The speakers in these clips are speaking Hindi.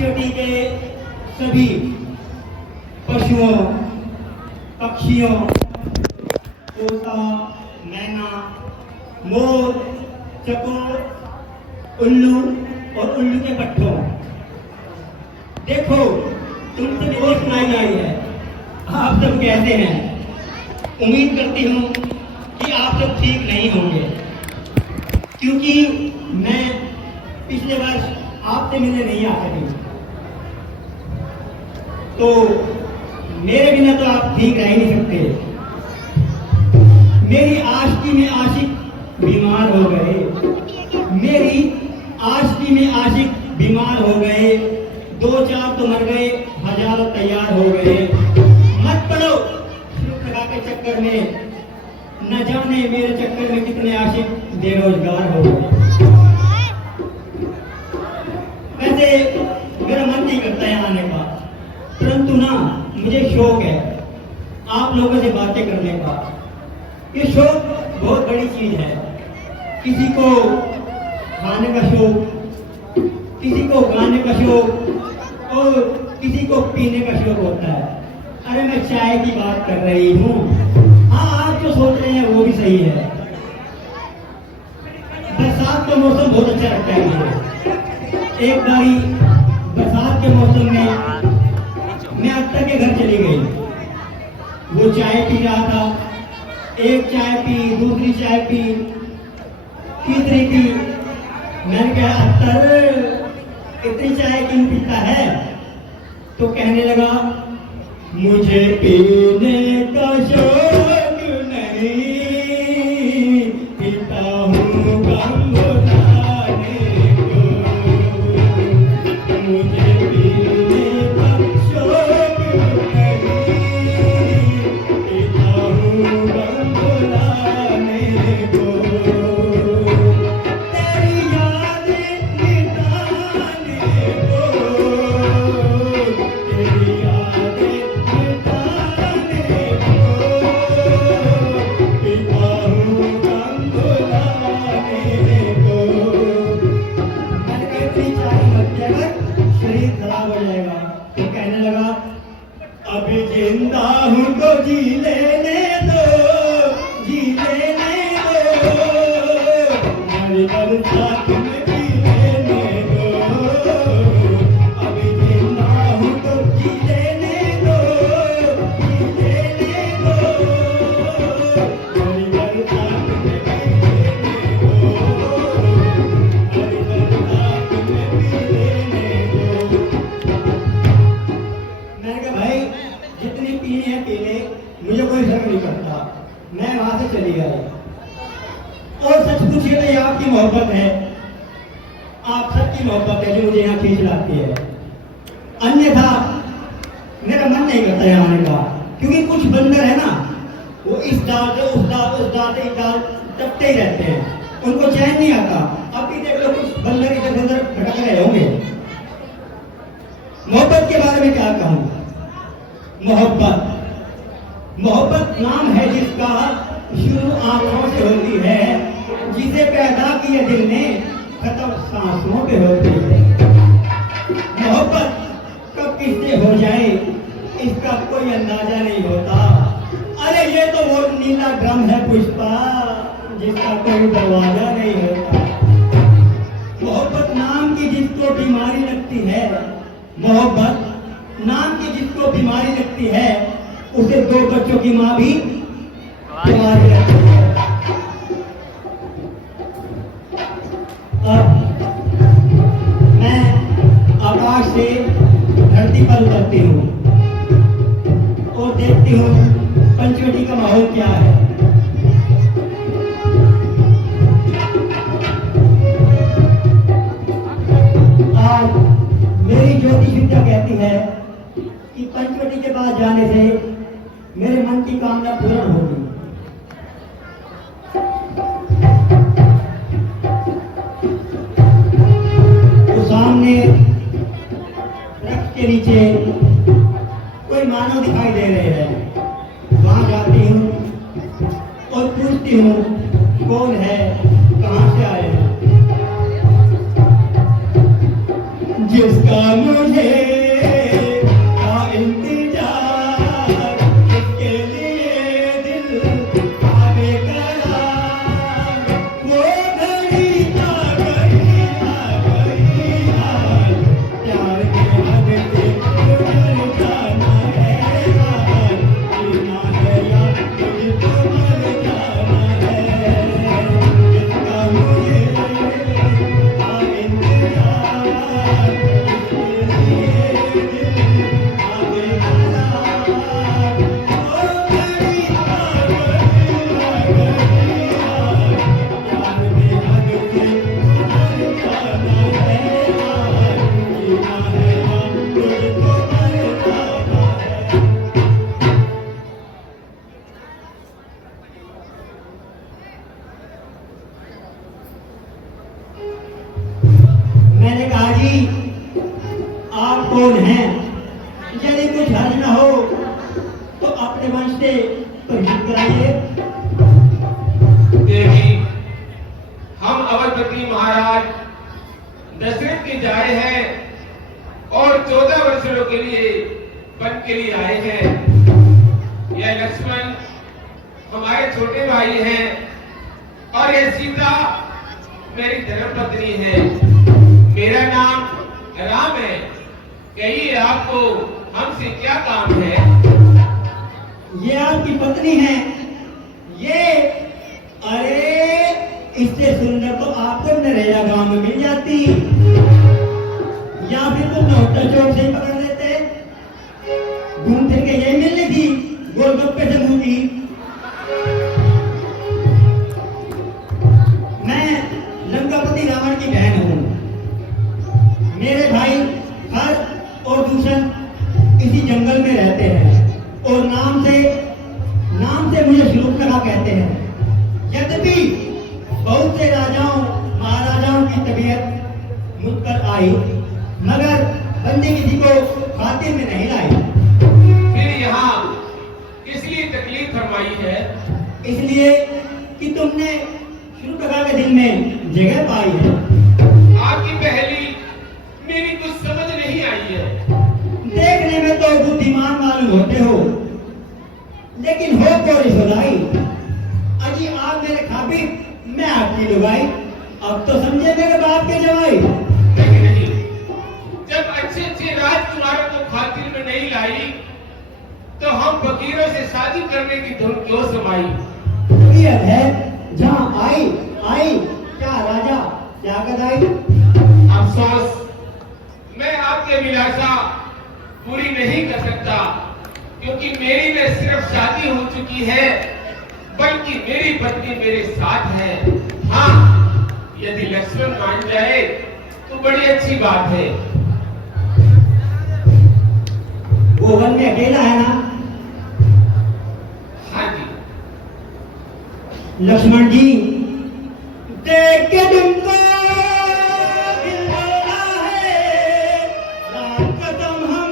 पंचवटी के सभी पशुओं, पक्षियों, तोता, मैना, मोर, चकोर, उल्लू और उल्लू के पट्टों, देखो तुमसे वो सुनाई आई है। आप सब कैसे हैं? उम्मीद करती हूँ कि आप सब ठीक नहीं होंगे, क्योंकि मैं पिछले वर्ष आपसे मिलने नहीं आ सकी, तो मेरे बिना तो आप ठीक रह ही नहीं सकते। मेरी आशिकी में आशिक बीमार हो गए, मेरी आशिकी में आशिक बीमार हो गए, 2-4 तो मर गए, हजारों तैयार हो गए। मत पड़ो सिर्फ लगा के चक्कर में, न जाने मेरे चक्कर में कितने आशिक बेरोजगार हो गए। वैसे मेरा मन नहीं करता है आने का, परंतु ना मुझे शौक है आप लोगों से बातें करने का। ये शौक बहुत बड़ी चीज है। किसी को खाने का शौक, किसी को गाने का शौक और किसी को पीने का शौक होता है। अरे मैं चाय की बात कर रही हूँ। हाँ, आप जो सोच रहे हैं वो भी सही है। बरसात का मौसम बहुत अच्छा लगता है मुझे। एक बारी बरसात के मौसम में मैं अत्ता के घर चली गई। वो चाय पी रहा था, एक चाय पी, दूसरी चाय पी, तीसरी पी। मैंने कहा अत्तर इतनी चाय क्यों पीता है? तो कहने लगा मुझे पीने का शौक नहीं, पीता हूँ गम बुझाने को। मुझे पीने का शौक नहीं, पीता हूँ गम बुझाने को। तेरी यादें मिटाने को, तेरी यादें मिटाने को, पीता हूँ गम बुझाने को। मैंने कहा इतनी चाय मत पिया कर, शरीर खराब हो जाएगा। तो कहने लगा अभी जिंदा हूँ तो जी लेने दो, जी लेने दो, मेरी बरसात में पी लेने दो। अभी जिंदा हूँ तो जी लेने दो, जी लेने दो, मेरी बरसात में पी लेने दो, मेरी बरसात में पी लेने दो। मैंने कहा भाई जितनी पीनी है पी ले, मुझे कोई फर्क नहीं पड़ता। मैं वहां से चली गई। और सच पूछिए तो ये आपकी मोहब्बत है, आप सबकी मोहब्बत है जो मुझे यहाँ खींच लाती है। अन्यथा मेरा मन नहीं करता यहाँ आने का, क्योंकि कुछ बंदर है ना, वो इस डाल से उस डाल, उस डाल से इस डाल टपते ही रहते हैं, उनको चैन नहीं आता। अभी देख लो कुछ बंदर इधर उधर भटक रहे होंगे। मोहब्बत के बारे में क्या कहूं? मोहब्बत, मोहब्बत नाम है जिसका, शुरू आंखों से होती है, जिसे पैदा किए दिल ने खत्म सांसों पे होती है। मोहब्बत कब किससे हो जाए इसका कोई अंदाजा नहीं होता। अरे ये तो वो नीला ड्रम है पुष्पा, जिसका कोई दरवाजा नहीं होता। मोहब्बत नाम की जिसको बीमारी लगती है, मोहब्बत नाम की जिसको बीमारी लगती है, उसे 2 बच्चों की माँ भी बीमारी लगती है। अब मैं आकाश से धरती पर उतरती हूँ और देखती हूँ पंचवटी का माहौल क्या है। आज मेरी ज्योतिष विद्या कहती है कि पंचवटी के पास जाने से मेरे मन की कामना पूर्ण होगी। तो सामने वृक्ष के नीचे कोई मानव दिखाई दे रहे हैं। वहां जाती हूँ और पूछती हूँ कौन है, कहां से आए हैं। जिसका मुझे था इंतजार, जिसके लिए दिल आगे करार, वो घड़ी आ गई, आ गई यार, प्यार के हद से गुजर जाना है यार, जीना है यार, तुझको मर जाना है, जिसका मुझे था इंतजार, जिसके लिए दिल आगे करार, वो घड़ी आ गई, आ गई यार, प्यार के हद से गुजर जाना है यार, जीना है यार, तुझको मर जाना है। मैंने कहा जी आप कौन हैं? यदि कुछ हर्ज न हो तो अपने वंश से परिचित कराइए। देवी, हम अवधपति महाराज दशरथ के जा रहे हैं और 14 वर्षों के लिए वन के लिए आए हैं। यह लक्ष्मण हमारे छोटे भाई हैं और यह सीता मेरी धर्मपत्नी है। मेरा नाम राम है। कहिए आपको हमसे क्या काम है? ये आपकी पत्नी है। ये अरे इससे सुंदर तो आपको नरेगा गांव में मिल जाती, या फिर तुम होटल चौक से ही पकड़ लेते। घूम फिर के यही मिलनी थी, गोलगप्पे से मुंह की। मैं लंकापति रावण की बहन हूँ। मेरे भाई हर्ष और दूषण इसी जंगल में रहते हैं और नाम से मुझे शूर्पणखा कहते हैं। यद्यपि बहुत से राजाओं महाराजाओं की तबीयत मुझ पर आई, मगर बंदी किसी को खातिर में नहीं लाई। फिर यहाँ किस लिए तकलीफ फरमाई है? इसलिए कि तुमने शूर्पणखा के दिल में जगह पाई है। आपकी पहली मेरी कुछ समझ नहीं आई है। देखने में तो बुद्धिमान मालूम होते हो, लेकिन हो कोई सुनाई। अजी आप मेरे खाबी, मैं आपकी लुगाई। अब तो समझे मेरे बाप के जवाई। नहीं, जब अच्छे अच्छे राजकुमारों को खातिर में नहीं लाई तो हम फकीरों से शादी करने की धुन क्यों समाई? तबीयत है जहाँ आई क्या राजा क्या गदाई। अफसोस मैं आपकी अभिलाषा पूरी नहीं कर सकता, क्योंकि मेरी में सिर्फ शादी हो चुकी है, बल्कि मेरी पत्नी मेरे साथ है। हाँ, यदि लक्ष्मण मान जाए तो बड़ी अच्छी बात है। वो वन में अकेला है ना? हाँ जी। लक्ष्मण जी देख के तुमको दिल बोला है, राम कसम हम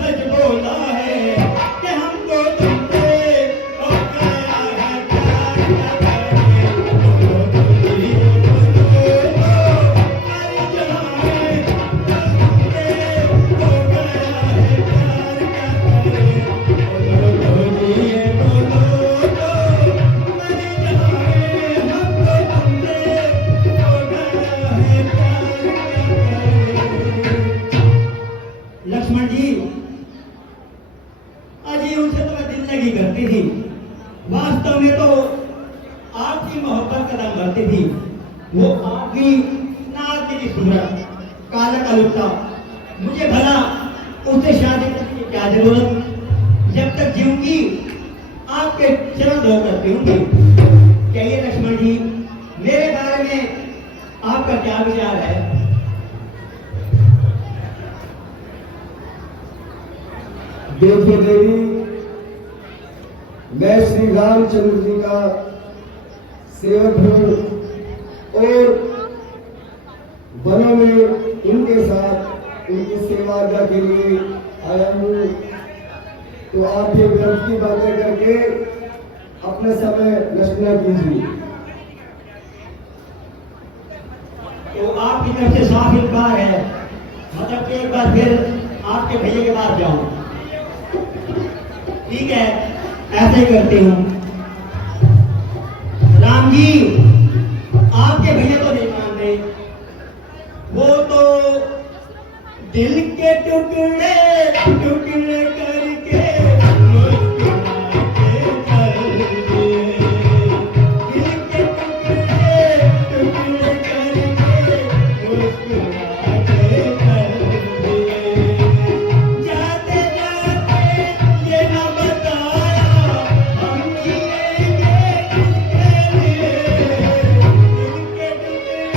सच बोला है कि हमको तुमसे हो गया है प्यार, क्या करें बोलो तुझी बोलो, हर जमाने तुमसे हो गया है प्यार, क्या करें बोलो तुझी बोलो, हर जमाने हमको तुमसे हो गया है प्यार, क्या करें। लक्ष्मण जी अजी उनसे तो मैं दिल लगी करती थी, वास्तव में तो आपकी मोहब्बत कदम करती थी। वो आपकी नाती की सूरत, काला का लुट्टा, मुझे भला उससे शादी करने की क्या जरूरत? जब तक जीऊंगी आपके चरण धोकर पीऊंगी। कहिए लक्ष्मण जी मेरे बारे में आपका क्या विचार है? देखिए देवी, मैं श्री रामचंद्र जी का सेवक हूँ और वनों में इनके साथ इनकी सेवा के लिए आया हूँ। तो आप ये व्यर्थ की बातें करके अपने समय नष्ट न कीजिए। तो आपकी तरफ से साफ इनकार है मतलब कि एक बार फिर आपके भैया के पास जाऊं। ठीक है, ऐसे ही करती हूँ। राम जी, आपके भैया तो नहीं मान रहे, वो तो दिल के टुकड़े टुकड़े करके मुस्कुराते चल दिए। दिल के टुकड़े टुकड़े करके मुस्कुराते चल दिए। जाते जाते ये न बताया हम जिएंगे किसके लिए। दिल के टुकड़े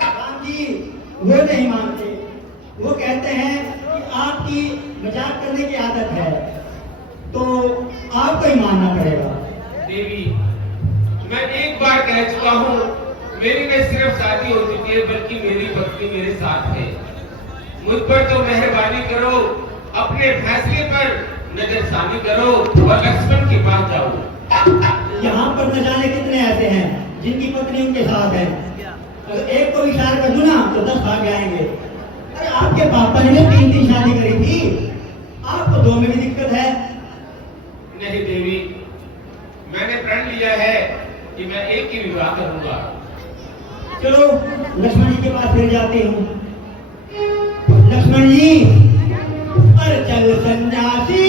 राम जी वो नहीं मानते, वो कहते हैं कि आपकी मजाक करने की आदत है, तो आपको ही मानना पड़ेगा। देवी, मैं एक बार कह चुका हूँ, मेरी न सिर्फ शादी हो चुकी है बल्कि मेरी पत्नी मेरे साथ है। मुझ पर तो मेहरबानी करो, अपने फैसले पर नजरसानी करो और लक्ष्मण के पास जाओ। यहाँ पर न जाने कितने ऐसे हैं जिनकी पत्नी उनके साथ है। अगर एक को इशारा कर दूं ना तो 10 भाग आएंगे। अरे आपके पापा ने 3 शादी करी थी, आपको 2 में भी दिक्कत है। नहीं देवी, मैंने प्रण लिया है कि मैं एक ही विवाह करूंगा। चलो लक्ष्मण जी के पास फिर जाती हूँ। लक्ष्मण जी, पर चल सन्यासी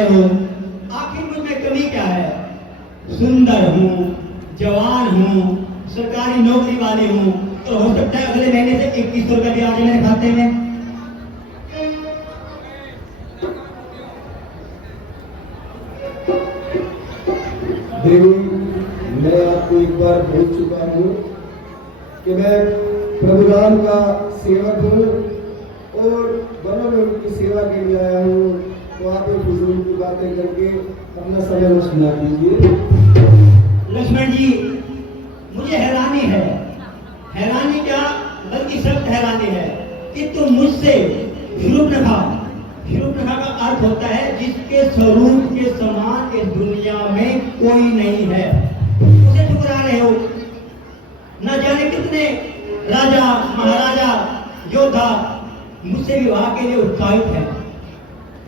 आखिर मुझ में कमी क्या है? सुंदर हूँ, जवान हूँ, सरकारी नौकरी वाली हूँ, तो हो सकता है अगले महीने से 2100 रुपया भी आ जाए मेरे खाते में। देवी, मैं आपको एक बार बोल चुका हूँ कि मैं प्रभु राम का सेवक हूँ और वनों में उनकी सेवा के लिए आया हूँ। तो आप एक फजूल की बातें करके अपना समय नष्ट ना कीजिए। लक्ष्मण जी, मुझे हैरानी है, हैरानी क्या बल्कि सख्त हैरानी है कि तुम मुझसे शूर्पणखा का अर्थ होता है जिसके स्वरूप के समान इस दुनिया में कोई नहीं है, उसे ठुकरा रहे हो। न जाने कितने राजा महाराजा योद्धा मुझसे विवाह के लिए उत्साहित हैं।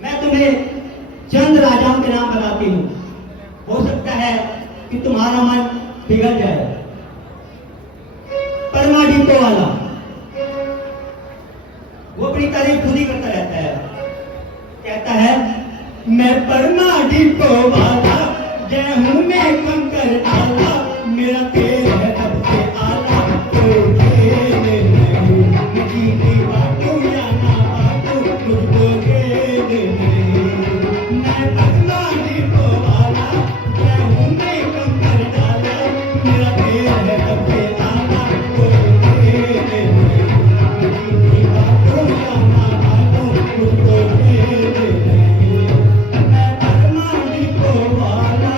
मैं तुम्हें चंद राजाओं के नाम बताती हूँ, हो सकता है कि तुम्हारा मन पिघल जाए। परमाडितो वाला, वो अपनी तारीफ खुद ही करता रहता है, कहता है मैं परमाडितो वाला, जय हूँ मैं कंकर डाला, मेरा तेल है सबसे आला, कोई खेल नहीं, जीती बाटू या ना बाटू, मुझको खेल नहीं। मैं परमाडितो वाला, जय हूँ मैं कंकर डाला, मेरा तेल है सबसे आला, कोई खेल नहीं, जीती बाटू या ना बाटू, मुझको खेल नहीं। मैं परमाडितो वाला।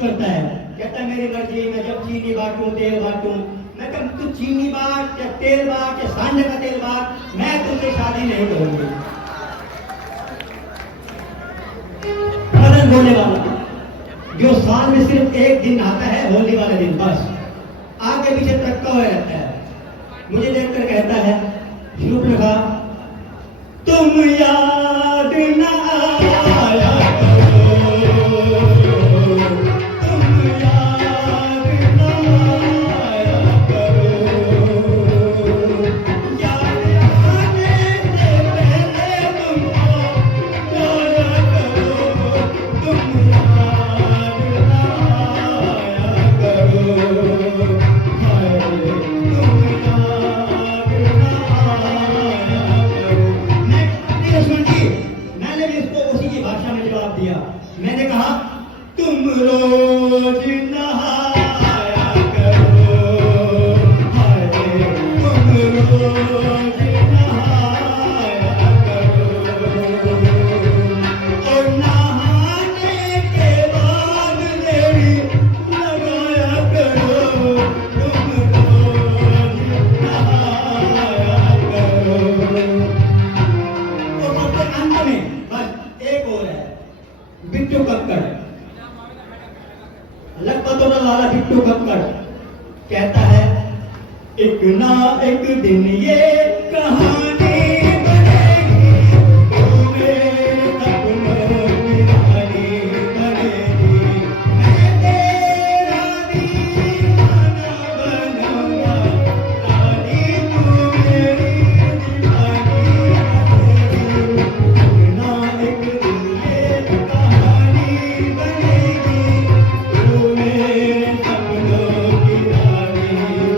करता है, कहता है मेरी मर्जी, मैं जब चीनी बांटूं तेल बांटूं। मैं कब तू चीनी बांट या तेल बांट या सांझे का तेल बांट, मैं तुमसे शादी नहीं करूंगी। मदन बोले वाला जो साल में सिर्फ एक दिन आता है, होली वाले दिन, बस आगे पीछे तक्का हुआ रहता है। मुझे देखकर कहता है शूर्पणखा, तुम याद ना आया मैंने भी उसको उसी की भाषा में जवाब दिया। मैंने कहा तुम रोज नहाया करो, हाय तुम रोज नहाया करो, और नहाने के बाद देवी लगाया करो, तुम रोज नहाया करो। और सबसे अंत में बस एक और है, बिट्टू कक्कड़, लखपतोरा वाला बिट्टू कक्कड़ कहता है एक ना एक दिन ये कहानी बनेगी, तू मेरे सपनों की रानी बनेगी, मैं तेरा दीवाना बनूंगा, रानी तू मेरी दीवानी बनेगी, एक ना एक दिन ये कहानी बनेगी, तू मेरे सपनों की रानी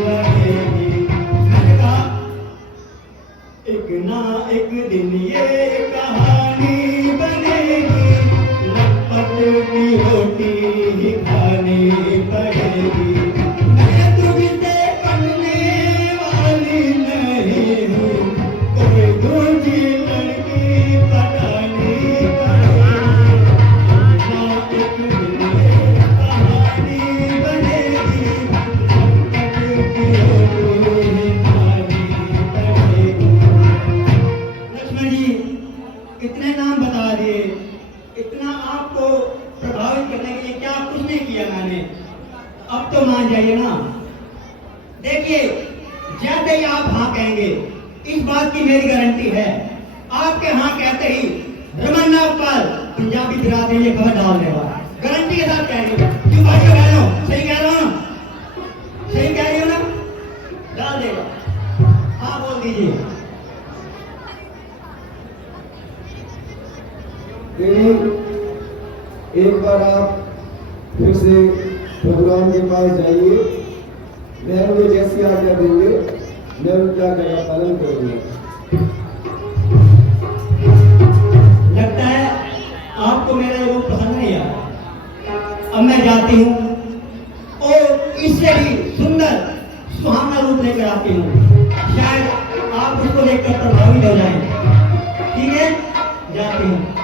बनेगी। मैंने कहा एक ना एक दिन ये कहानी बनेगी, लखपत की रोटी ही खानी पड़ेगी, मैं तुझसे बनने वाली नहीं हूँ, कोई दूसरी लड़की पटानी पड़ेगी, ना एक दिन ये कहानी बनेगी, लखपत की रोटी ही खानी पड़ेगी। लक्ष्मण जी इतने नाम बता दिए, इतना आपको प्रभावित करने के लिए क्या कुछ नहीं किया मैंने, अब तो मान जाइए ना। देखिए जैसे ही आप हाँ कहेंगे, इस बात की मेरी गारंटी है, आपके हाँ कहते ही रमन्ना पाल पंजाबी बिरादरी में खबर डाल देगा, गारंटी के साथ कहेंगे। क्यों भाइयों बहनों, सही कह रहा हूं ना? सही कह रही हो ना? डाल देगा। हाँ बोल दीजिए। एक बार आप फिर से भगवान के पास जाइए, मैं उन्हें जैसी आज्ञा देंगे मैं उनका पालन करूंगा। लगता है आपको मेरा ये रूप पसंद नहीं आया। अब मैं जाती हूँ और इससे भी सुंदर सुहावना रूप लेकर आती हूँ, शायद आप उसको देखकर प्रभावित हो जाएं। ठीक है, जाती हूँ।